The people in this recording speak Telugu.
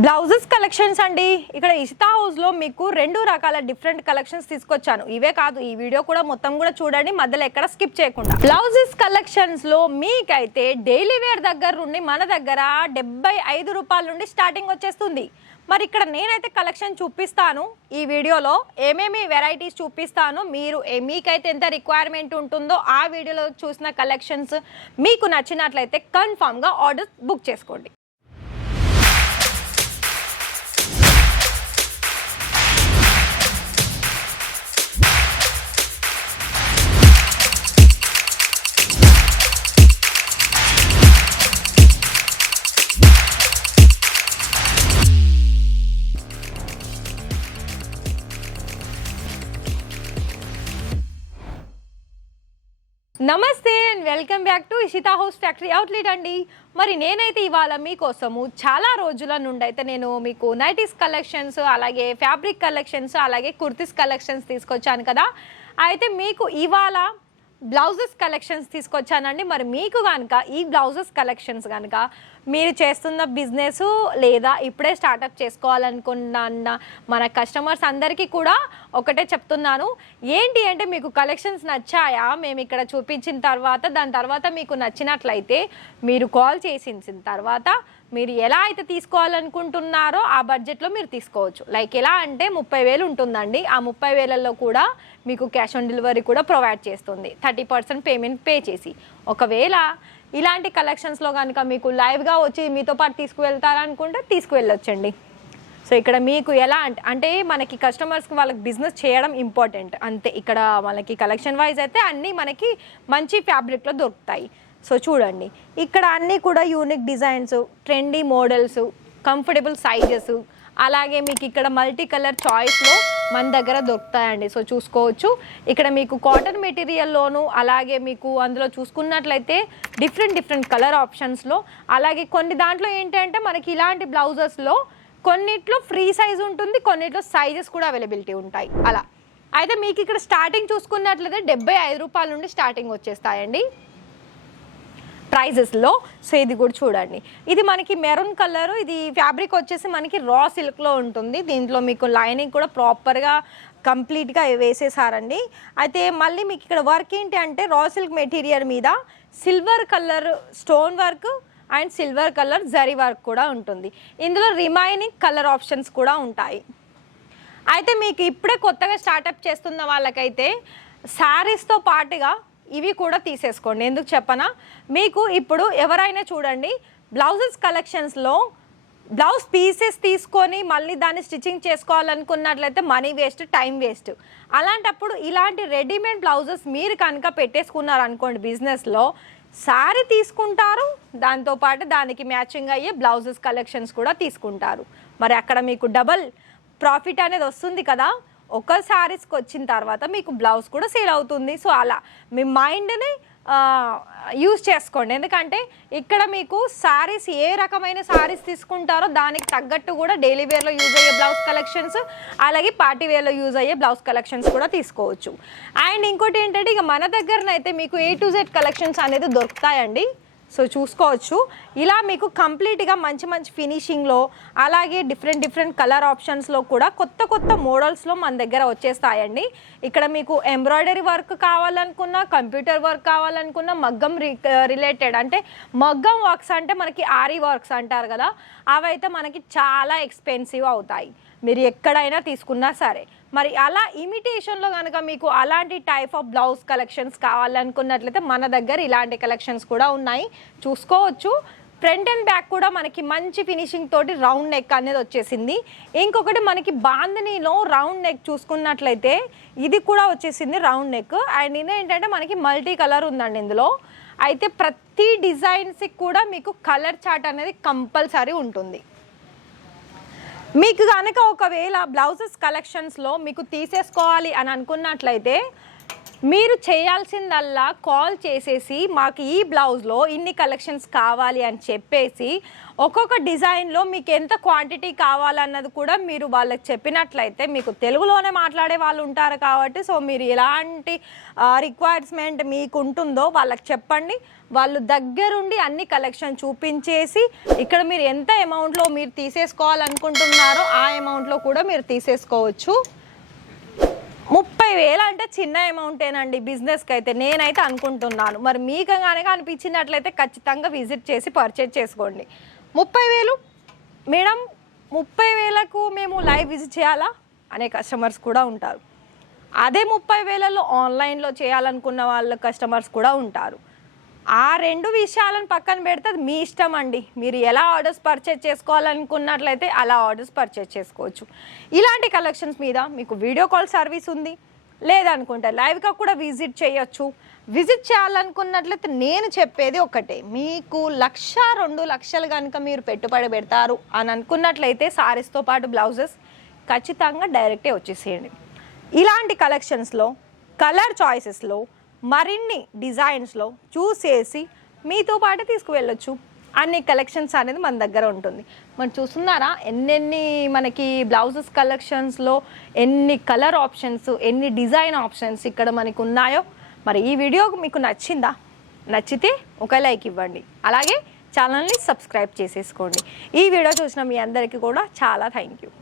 బ్లౌజెస్ కలెక్షన్స్ అండి. ఇక్కడ ఇషితా హౌస్ లో మీకు రెండు రకాల డిఫరెంట్ కలెక్షన్స్ తీసుకొచ్చాను. ఇవే కాదు, ఈ వీడియో కూడా మొత్తం కూడా చూడండి, మధ్యలో ఎక్కడ స్కిప్ చేయకుండా. బ్లౌజెస్ కలెక్షన్స్ లో మీకైతే డైలీ వేర్ దగ్గర నుండి మన దగ్గర 75 రూపాయల నుండి స్టార్టింగ్ వచ్చేస్తుంది. మరి ఇక్కడ నేనైతే కలెక్షన్ చూపిస్తాను, ఈ వీడియోలో ఏమేమి వెరైటీస్ చూపిస్తాను. మీరు మీకైతే ఎంత రిక్వైర్మెంట్ ఉంటుందో ఆ వీడియోలో చూసిన కలెక్షన్స్ మీకు నచ్చినట్లయితే కన్ఫామ్గా ఆర్డర్ బుక్ చేసుకోండి. నమస్తే and welcome back to Ishita house factory outlet అండి. మరి నేనైతే ఇవాళ మీకోసము చాలా రోజుల నుండి అయితే నేను మీకు నైటీస్ కలెక్షన్స్, అలాగే ఫ్యాబ్రిక్ కలెక్షన్స్, అలాగే కుర్తీస్ కలెక్షన్స్ తీసుకొచ్చాను కదా. అయితే మీకు ఇవాళ బ్లౌజెస్ కలెక్షన్స్ తీసుకొచ్చానండి. మరి మీకు కనుక ఈ బ్లౌజెస్ కలెక్షన్స్ కనుక మీరు చేస్తున్న బిజినెస్ లేదా ఇప్పుడే స్టార్టప్ చేసుకోవాలనుకున్న మన కస్టమర్స్ అందరికీ కూడా ఒకటే చెప్తున్నాను, ఏంటి అంటే మీకు కలెక్షన్స్ నచ్చాయా, మేము ఇక్కడ చూపించిన తర్వాత దాని తర్వాత మీకు నచ్చినట్లయితే మీరు కాల్ చేసిన తర్వాత మీరు ఎలా అయితే తీసుకోవాలనుకుంటున్నారో ఆ బడ్జెట్లో మీరు తీసుకోవచ్చు. లైక్ ఎలా అంటే 30,000 ఉంటుందండి. ఆ 30,000లో కూడా మీకు క్యాష్ ఆన్ డెలివరీ కూడా ప్రొవైడ్ చేస్తుంది, 30% పేమెంట్ పే చేసి. ఒకవేళ ఇలాంటి కలెక్షన్స్లో కనుక మీకు లైవ్గా వచ్చి మీతో పాటు తీసుకువెళ్తారనుకుంటే తీసుకువెళ్ళొచ్చండి. సో ఇక్కడ మీకు ఎలా అంటే మనకి కస్టమర్స్కి వాళ్ళకి బిజినెస్ చేయడం ఇంపార్టెంట్ అంతే. ఇక్కడ మనకి కలెక్షన్ వైజ్ అయితే అన్నీ మనకి మంచి ఫ్యాబ్రిక్లో దొరుకుతాయి. సో చూడండి, ఇక్కడ అన్నీ కూడా unique designs, trendy models, comfortable sizes, అలాగే మీకు ఇక్కడ మల్టీ కలర్ చాయిస్లో మన దగ్గర దొరుకుతాయండి. సో చూసుకోవచ్చు, ఇక్కడ మీకు కాటన్ మెటీరియల్లోను, అలాగే మీకు అందులో చూసుకున్నట్లయితే డిఫరెంట్ కలర్ ఆప్షన్స్లో, అలాగే కొన్ని దాంట్లో ఏంటంటే మనకి ఇలాంటి బ్లౌజెస్లో కొన్నిట్లో ఫ్రీ సైజ్ ఉంటుంది, కొన్నిట్లో సైజెస్ కూడా అవైలబిలిటీ ఉంటాయి అలా. అయితే మీకు ఇక్కడ స్టార్టింగ్ చూసుకున్నట్లయితే 75 రూపాయల నుండి స్టార్టింగ్ వచ్చేస్తాయండి ప్రైజెస్లో. సో ఇది కూడా చూడండి, ఇది మనకి మెరూన్ కలర్, ఇది ఫ్యాబ్రిక్ వచ్చేసి మనకి రా సిల్క్లో ఉంటుంది. దీంట్లో మీకు లైనింగ్ కూడా ప్రాపర్గా కంప్లీట్గా వేసేసారండి. అయితే మళ్ళీ మీకు ఇక్కడ వర్క్ ఏంటి అంటే రా సిల్క్ మెటీరియల్ మీద silver colour stone work and silver colour zari work కూడా ఉంటుంది. ఇందులో రిమైనింగ్ కలర్ ఆప్షన్స్ కూడా ఉంటాయి. అయితే మీకు ఇప్పుడే కొత్తగా స్టార్టప్ చేస్తున్న వాళ్ళకైతే శారీస్తో పాటుగా ఇవి కూడా తీసేసుకోండి. ఎందుకు చెప్పనా, మీకు ఇప్పుడు ఎవరైనా చూడండి బ్లౌజెస్ కలెక్షన్స్లో బ్లౌజ్ పీసెస్ తీసుకొని మళ్ళీ దాన్ని స్టిచ్చింగ్ చేసుకోవాలనుకున్నట్లయితే మనీ వేస్ట్, టైం వేస్ట్. అలాంటప్పుడు ఇలాంటి రెడీమేడ్ బ్లౌజెస్ మీరు కనుక పెట్టేసుకున్నారనుకోండి బిజినెస్లో, శారీ తీసుకుంటారు, దాంతోపాటు దానికి మ్యాచింగ్ అయ్యే బ్లౌజెస్ కలెక్షన్స్ కూడా తీసుకుంటారు. మరి అక్కడ మీకు డబల్ ప్రాఫిట్ అనేది వస్తుంది కదా. ఒక శారీస్కి వచ్చిన తర్వాత మీకు బ్లౌజ్ కూడా సేల్ అవుతుంది. సో అలా మీ మైండ్ని యూజ్ చేసుకోండి. ఎందుకంటే ఇక్కడ మీకు శారీస్ ఏ రకమైన శారీస్ తీసుకుంటారో దానికి తగ్గట్టు కూడా డైలీ వేర్లో యూజ్ అయ్యే బ్లౌజ్ కలెక్షన్స్, అలాగే పార్టీ వేర్లో యూజ్ అయ్యే బ్లౌజ్ కలెక్షన్స్ కూడా తీసుకోవచ్చు. అండ్ ఇంకోటి ఏంటంటే ఇక మన దగ్గరనైతే మీకు A to Z కలెక్షన్స్ అనేది దొరుకుతాయండి. సో చూసుకోవచ్చు, ఇలా మీకు కంప్లీట్గా మంచి ఫినిషింగ్లో, అలాగే డిఫరెంట్ కలర్ ఆప్షన్స్లో కూడా కొత్త మోడల్స్లో మన దగ్గర వచ్చేస్తాయండి. ఇక్కడ మీకు ఎంబ్రాయిడరీ వర్క్ కావాలనుకున్నా, కంప్యూటర్ వర్క్ కావాలనుకున్నా, మగ్గం రిలేటెడ్ అంటే మగ్గం వర్క్స్ అంటే మనకి ఆరీ వర్క్స్ అంటారు కదా, అవైతే మనకి చాలా ఎక్స్పెన్సివ్ అవుతాయి మీరు ఎక్కడైనా తీసుకున్నా సరే. మరి అలా ఇమిటేషన్లో కనుక మీకు అలాంటి టైప్ ఆఫ్ బ్లౌజ్ కలెక్షన్స్ కావాలనుకున్నట్లయితే మన దగ్గర ఇలాంటి కలెక్షన్స్ కూడా ఉన్నాయి, చూసుకోవచ్చు. ఫ్రంట్ అండ్ బ్యాక్ కూడా మనకి మంచి ఫినిషింగ్ తోటి రౌండ్ నెక్ అనేది వచ్చేసింది. ఇంకొకటి మనకి బాందినీలో రౌండ్ నెక్ చూసుకున్నట్లయితే ఇది కూడా వచ్చేసింది రౌండ్ నెక్. అండ్ ఇది ఏంటంటే మనకి మల్టీ కలర్ ఉందండి ఇందులో. అయితే ప్రతి డిజైన్స్కి కూడా మీకు కలర్ చార్ట్ అనేది కంపల్సరీ ఉంటుంది. మీకు కనుక ఒకవేళ బ్లౌజెస్ కలెక్షన్స్లో మీకు తీసేసుకోవాలి అని అనుకున్నట్లయితే మీరు చేయాల్సిందల్లా కాల్ చేసేసి మాకు ఈ బ్లౌజ్లో ఇన్ని కలెక్షన్స్ కావాలి అని చెప్పేసి ఒక్కొక్క డిజైన్లో మీకు ఎంత క్వాంటిటీ కావాలన్నది కూడా మీరు వాళ్ళకి చెప్పినట్లయితే, మీకు తెలుగులోనే మాట్లాడే వాళ్ళు ఉంటారు కాబట్టి సో మీరు ఎలాంటి రిక్వైర్మెంట్ మీకు ఉంటుందో వాళ్ళకి చెప్పండి. వాళ్ళు దగ్గరుండి అన్ని కలెక్షన్ చూపించేసి ఇక్కడ మీరు ఎంత అమౌంట్లో మీరు తీసేసుకోవాలనుకుంటున్నారో ఆ అమౌంట్లో కూడా మీరు తీసేసుకోవచ్చు. 30,000 అంటే చిన్న అమౌంటేనండి బిజినెస్కి అయితే నేనైతే అనుకుంటున్నాను. మరి మీకు కనుక అనిపించినట్లయితే ఖచ్చితంగా విజిట్ చేసి పర్చేజ్ చేసుకోండి. 30,000 మేడం, 30,000కు మేము లైవ్ విజిట్ చేయాలా అనే కస్టమర్స్ కూడా ఉంటారు. అదే 30,000లో ఆన్లైన్లో చేయాలనుకున్న వాళ్ళ కస్టమర్స్ కూడా ఉంటారు. ఆ రెండు విషయాలను పక్కన పెడితే అది మీ ఇష్టం అండి. మీరు ఎలా ఆర్డర్స్ పర్చేజ్ చేసుకోవాలనుకున్నట్లయితే అలా ఆర్డర్స్ పర్చేజ్ చేసుకోవచ్చు. ఇలాంటి కలెక్షన్స్ మీద మీకు వీడియో కాల్ సర్వీస్ ఉంది, లేదనుకుంటే లైవ్గా కూడా విజిట్ చేయొచ్చు. విజిట్ చేయాలనుకున్నట్లయితే నేను చెప్పేది ఒకటే, మీకు 1,00,000 2 లక్షలు కనుక మీరు పెట్టుబడి పెడతారు అని అనుకున్నట్లయితే సారీస్తో పాటు బ్లౌజెస్ ఖచ్చితంగా డైరెక్టే వచ్చేసేయండి. ఇలాంటి కలెక్షన్స్లో కలర్ చాయిసెస్లో మరిన్ని డిజైన్స్లో చూసేసి మీతో పాటు తీసుకువెళ్ళొచ్చు. అన్ని కలెక్షన్స్ అనేది మన దగ్గర ఉంటుంది. మరి చూస్తున్నారా ఎన్నెన్ని మనకి బ్లౌజెస్ కలెక్షన్స్లో ఎన్ని కలర్ ఆప్షన్స్, ఎన్ని డిజైన్ ఆప్షన్స్ ఇక్కడ మనకు ఉన్నాయో. మరి ఈ వీడియో మీకు నచ్చిందా? నచ్చితే ఒక లైక్ ఇవ్వండి, అలాగే ఛానల్ని సబ్స్క్రైబ్ చేసేసుకోండి. ఈ వీడియో చూసిన మీ అందరికీ కూడా చాలా థ్యాంక్ యూ.